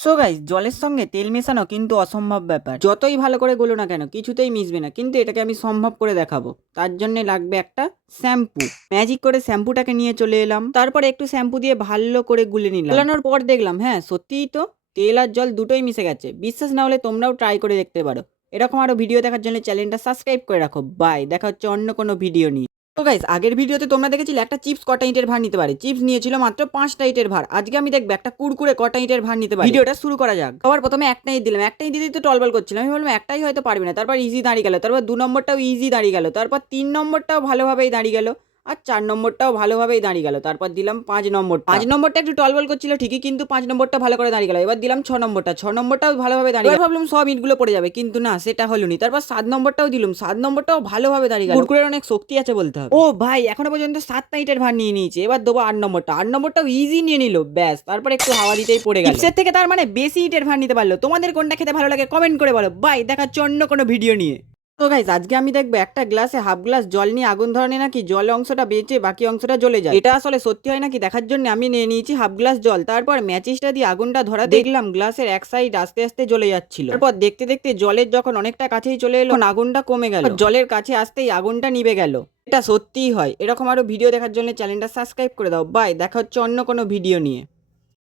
So guys, জলের সঙ্গে তেল মেশানো কিন্তু অসম্ভব ব্যাপার। যতই ভালো করে গুলো না কেন কিছুতেই মিশবে না, কিন্তু এটাকে আমি সম্ভব করে দেখাবো। তার জন্য লাগবে একটা শ্যাম্পু। ম্যাজিক করে শ্যাম্পুটাকে নিয়ে চলে এলাম, তারপরে একটু শ্যাম্পু দিয়ে ভালো করে গুলে নিলাম। গুলানোর পর দেখলাম হ্যাঁ সত্যিই তো তেল আর জল দুটোই মিশে গেছে। বিশ্বাস না হলে তোমরাও ট্রাই করে দেখতে পারো। এরকম আরো ভিডিও দেখার জন্য চ্যানেলটা সাবস্ক্রাইব করে রাখো। বাই, দেখা হচ্ছে অন্য কোনো ভিডিও নিয়ে। তো গাইস, আগের ভিডিওতে তোমরা দেখেছিলে একটা চিপস কটা ইটের ভার নিতে পারে। চিপস নিয়েছিল মাত্র 5টা ইটের ভার। আজকে আমি দেখবো একটা কুরকুরে কটা ইটের ভার নিতে পারে। ভিডিওটা শুরু করা যাক। সবার প্রথমে একটাই দিলাম, একটাই দিতেই তো টলবল করছিলাম। আমি বললাম একটাই হয়তো পারবে না, তারপর ইজি দাঁড়িয়ে গেল, তারপর 2 নম্বরটাও ইজি দাঁড়িয়ে গেল, তারপর 3 নম্বরটাও ভালোভাবেই দাঁড়িয়ে গেল, আর 4 নম্বরটাও ভালোভাবেই দাঁড়িয়ে গেল। তারপর দিলাম 5 নম্বর। 5 নম্বরটা একটু টলবল করছিল ঠিকই, কিন্তু 5 নম্বরটা ভালো করে দাঁড়িয়ে গেল। এবার দিলাম 6 নম্বরটা, 6 নম্বরটাও ভালোভাবে দাঁড়িয়ে গেল। ভাবলাম সব ইটগুলো পড়ে যাবে, কিন্তু না, সেটা হলো নি। তারপর 7 নম্বরটাও দিলাম, 7 নম্বরটাও ভালোভাবে দাঁড়িয়ে গেল। কুরকুরের অনেক শক্তি আছে বলতে হবে। ও ভাই, এখনো পর্যন্ত 7টা ইটের ভার নিয়ে নিয়েছে। এবার দেবো 8 নম্বরটা, 8 নম্বরটাও ইজি নিয়ে নিল। ব্যাস, তারপর একটু হাওয়া দিতেই পড়ে গেল। টিপসের থেকে তার মানে বেশি ইটের ভার নিতে পারলো। তোমাদের কোনটা খেতে ভালো লাগে কমেন্ট করে বলো। বাই, দেখা হচ্ছে অন্য কোনো ভিডিও নিয়ে। তো গাইস, আজকে আমি দেখবো একটা গ্লাসে হাফ গ্লাস জল নিয়ে আগুন ধরানে নাকি জল অংশটা বেঁচে বাকি অংশটা জ্বলে যায়। এটা আসলে সত্যি হয় নাকি দেখার জন্য আমি নিয়ে নিয়েছি হাফ গ্লাস জল। তারপর ম্যাচিসটা দিয়ে আগুনটা ধরা দেখলাম গ্লাসের এক সাইড আস্তে আস্তে জ্বলে যাচ্ছিল। তারপর দেখতে দেখতে জলের যখন অনেকটা কাছেই চলে এলো, তখন আগুনটা কমে গেল। জলের কাছে আসতেই আগুনটা নিভে গেল। এটা সত্যিই হয়। এরকম আরো ভিডিও দেখার জন্য চ্যানেলটা সাবস্ক্রাইব করে দাও। বাই, দেখা হচ্ছে অন্য কোনো ভিডিও নিয়ে।